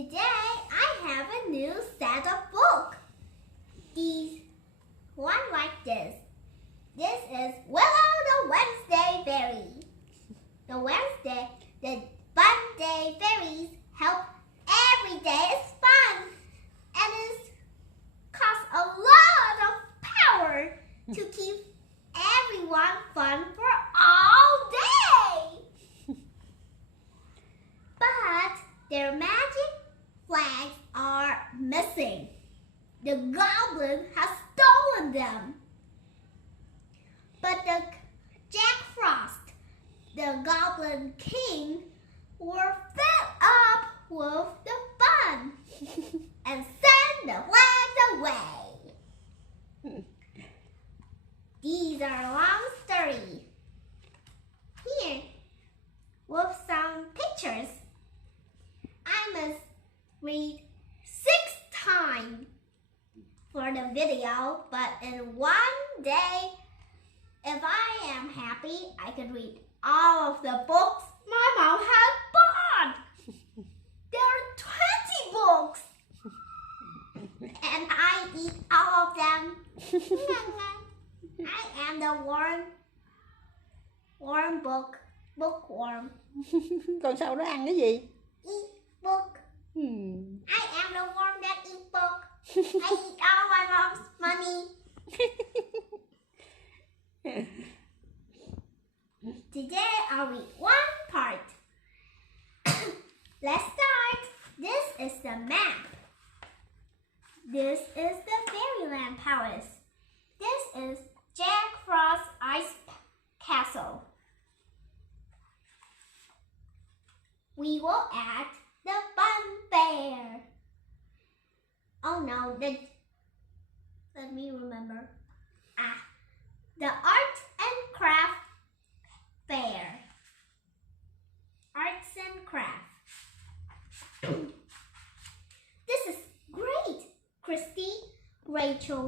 Today I have a new set of books. These one like this. This is Willow the Wednesday Fairy. The fun day fairies help every day is fun and it costs a lot of power to keep everyone fun for all day. But their magic flags are missing. The goblin has stolen them. But the Jack Frost, the Goblin King, were fed up with the fun and sent the flags away. These are long stories. Here, with some pictures. I must read 6 times for the video, but in one day, if I am happy, I can read all of the books my mom had bought. There are 20 books. And I eat all of them. I am the bookworm. Còn sau đó ăn cái gì? Eat book. I am the worm that eat book. I eat all my mom's money. Today I'll read one part. Let's start. This is the map. This is the Fairyland Palace. This is Jack Frost's Ice Castle. We will add the fun fair. Oh no, let me remember. The art and craft fair. Arts and craft. This is great, Christy, Rachel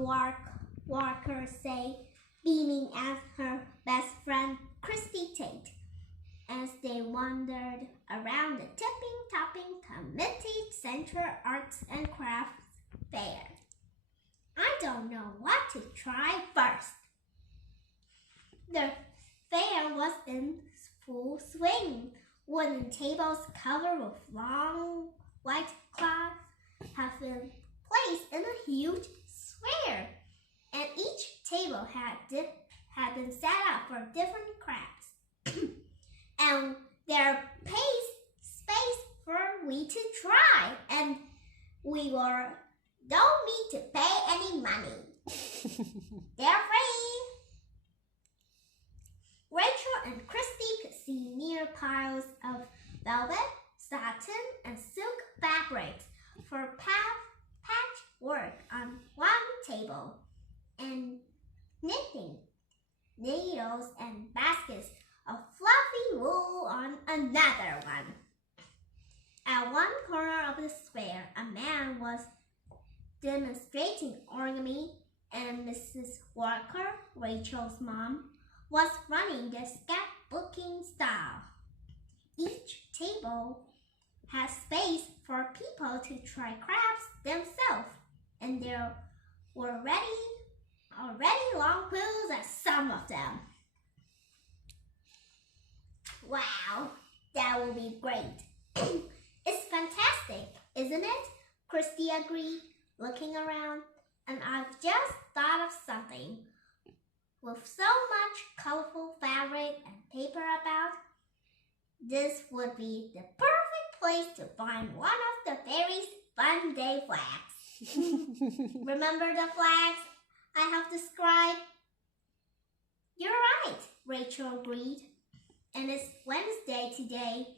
Walker say, beaming at her best friend Christy Tate, as they wandered around the tipping-topping Committee Center Arts and Crafts Fair. I don't know what to try first. The fair was in full swing. Wooden tables covered with long white cloth have been placed in a huge square, and each table had been set up for different crafts. And there space for we to try, and we don't need to pay any money. They're free. Rachel and Christy could see near piles of velvet, satin, and silk fabrics for patchwork on one table, and knitting needles and baskets of fluffy wool on another one. At one corner of the square, a man was demonstrating origami, and Mrs. Walker, Rachel's mom, was running the scrapbooking style. Each table had space for people to try crafts themselves, and there were already long queues at some of them. Wow, that will be great. It's fantastic, isn't it? Christy agreed, looking around. And I've just thought of something. With so much colorful fabric and paper about, this would be the perfect place to find one of the fairies' fun day flags. Remember the flags I have described? You're right, Rachel agreed. And it's Wednesday today,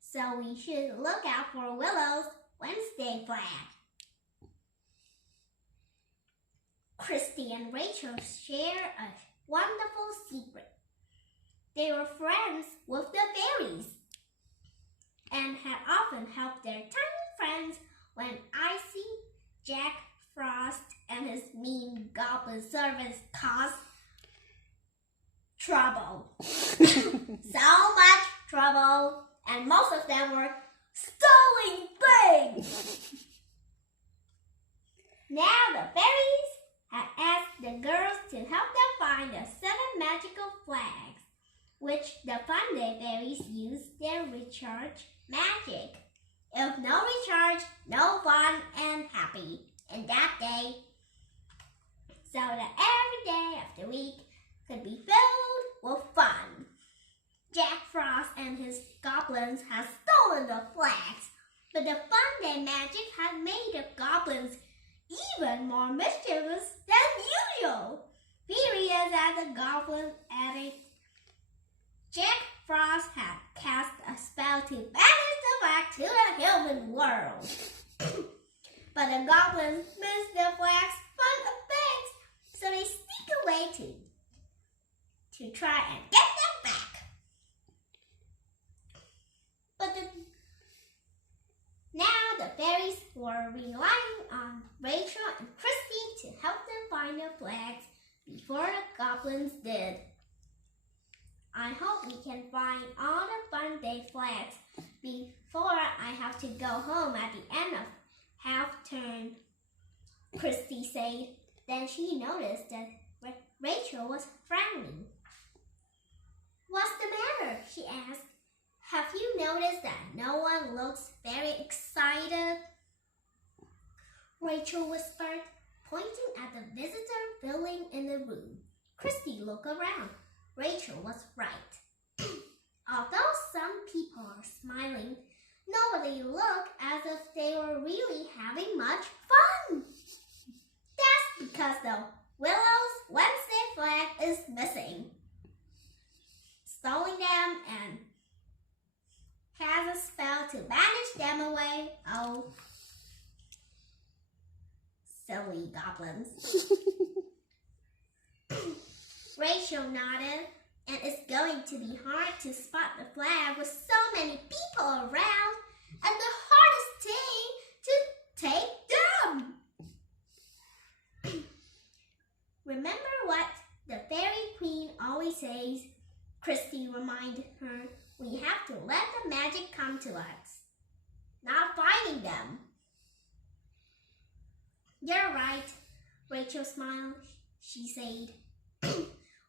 so we should look out for Willow's Wednesday flag. Christy and Rachel share a wonderful secret. They were friends with the fairies and had often helped their tiny friends when icy Jack Frost and his mean goblin servants caused trouble. So much trouble, and most of them were Stolen things! Now the fairies had asked the girls to help them find the 7 magical flags, which the Fun Day fairies use their recharge magic. If no recharge, no fun and happy in that day. So that every day of the week could be filled with fun. Jack Frost and his goblins had stolen the flags, but the Fun Day magic had made the goblins even more mischievous than usual. Furious at the goblin edict, Jack Frost had cast a spell to banish the flag to the human world. But the goblins missed the flag's fun effects, so they sneak away to try and get them back. But now the fairies were relying on Rachel and Christy to help them find the flags before the goblins did. I hope we can find all the Fun Day flags before I have to go home at the end of half-term, Christy said. Then she noticed that Rachel was frowning. What's the matter? She asked. Have you noticed that no one looks very excited? Rachel whispered, pointing at the visitor filling in the room. Christy looked around. Rachel was right. Although some people are smiling, nobody looked as if they were really having much fun. That's because the Willow's Wednesday flag is missing. Stolen them and has a spell to banish them away. Oh, silly goblins. Rachel nodded, and it's going to be hard to spot the flag with so many people around, and the hardest thing to take them. Remember what the Fairy Queen always says, Christy reminded her. We have to let the magic come to us, not fighting them. You're right, Rachel smiled. She said,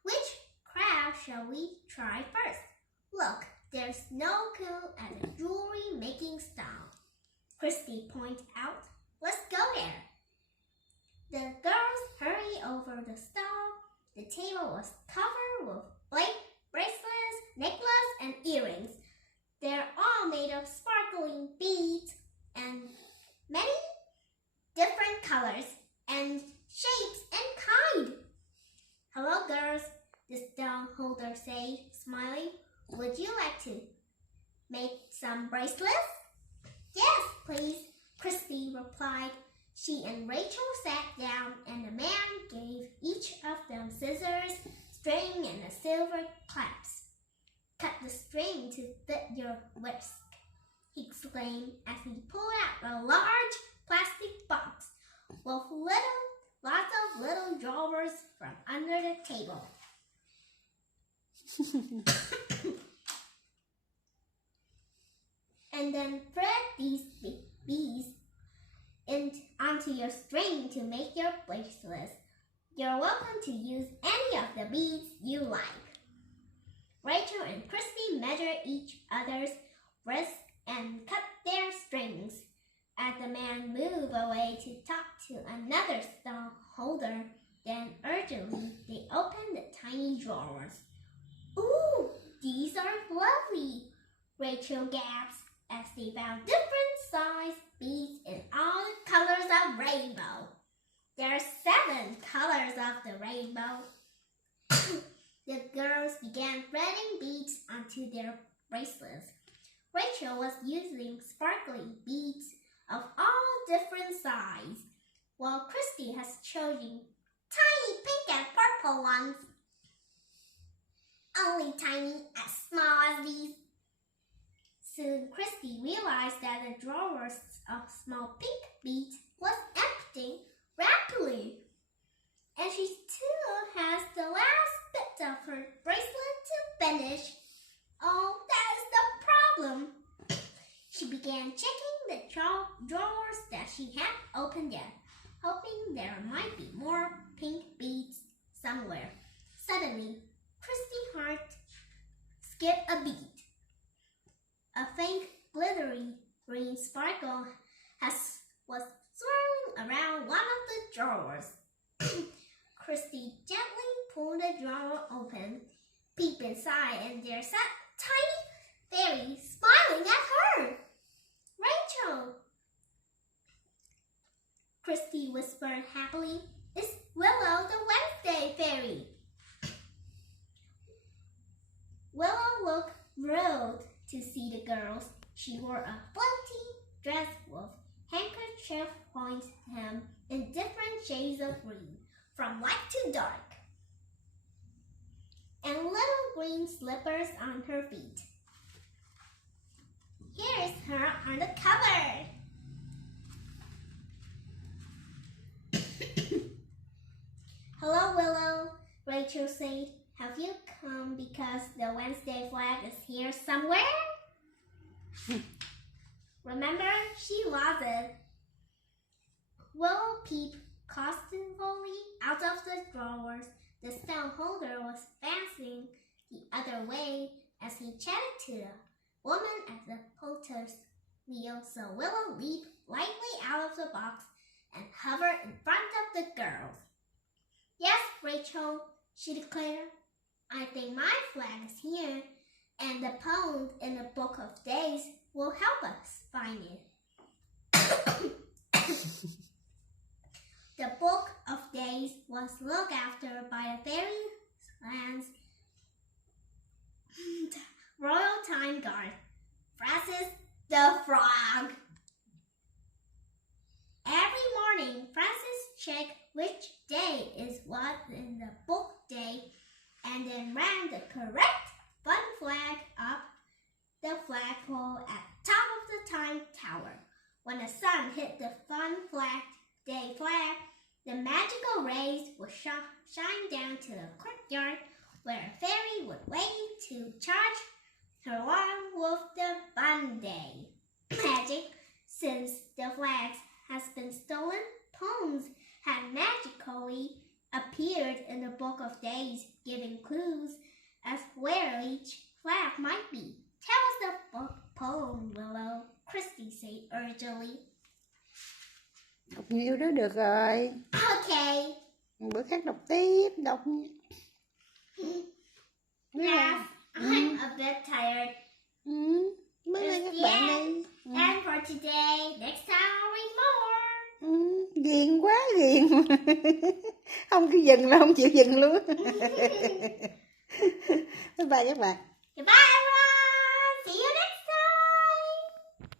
which craft shall we try first? Look, there's no clue at the jewelry making stall. Christy pointed out. Let's go there. The girls hurried over the stall. The table was covered with bracelets, necklaces, and earrings. They're all made of sparkling beads and many different colors and shapes and kind. Hello, girls, the stall holder said, smiling. Would you like to make some bracelets? Yes, please, Christy replied. She and Rachel sat down, and the man gave each of them scissors, string, and a silver clasp. Cut the string to fit your whisk, he exclaimed as he pulled out a large plastic box with lots of little drawers from under the table. And then thread these beads onto your string to make your bracelets. You're welcome to use any of the beads you like. Rachel and Christy measured each other's wrists and cut their strings. As the man moved away to talk to another stall holder, then urgently they opened the tiny drawers. Ooh, these are lovely, Rachel gasped as they found different sized beads in all the colors of rainbow. There are 7 colors of the rainbow. The girls began threading beads onto their bracelets. Rachel was using sparkly beads of all different sizes, while Christy has chosen tiny pink and purple ones. Only tiny, as small as these. Soon Christy realized that the drawers of small pink beads was emptying rapidly. And she still has the last bit of her bracelet to finish. Oh, that is the problem. She began checking the drawers that she had opened yet, hoping there might be more pink beads somewhere. Suddenly, Christy's heart skipped a beat. A faint, glittery green sparkle was swirling around one of the drawers. Christy gently pulled the drawer open, peeped inside, and there sat tiny fairy smiling at her. Rachel! Christy whispered happily, "It's Willow the Wednesday Fairy." Willow looked thrilled to see the girls. She wore a floaty dress with handkerchief points hem in different shades of green, from light to dark, and little green slippers on her feet. Here's her on the cover. "Hello, Willow," Rachel said. "Have you come because the Wednesday flag is here somewhere?" Remember, she lost it. Willow peeped cautiously out of the drawers. The stone holder was facing the other way as he chatted to the woman at the potter's wheel, so Willow leaped lightly out of the box and hovered in front of the girls. "Yes, Rachel," she declared. "I think my flag is here, and the poem in the Book of Days will help us find it." The Book of Days was looked after by the Fairyland's Royal Time Guard, Francis the Frog. Every morning, Francis checked which day is what in the book day, and then ran the correct fun flag up the flagpole at the top of the time tower. When the sun hit the fun flag day flag, the magical rays would shine down to the courtyard where a fairy would wait to charge her alarm with the fun day magic. Since the flags has been stolen, poems had magically appeared in the Book of Days, giving clues as where each flag might be. "Tell us the poem, Willow," Christy said urgently. Đọc nhiều đó được rồi. Okay. Bữa khác đọc tiếp, đọc. Yes, I'm a bit tired. Bye bye các bạn đi. And for today, next time I'll read more. Ghiền quá, ghiền. Không cứ dừng là không chịu dừng luôn. Bye bye các bạn. Goodbye.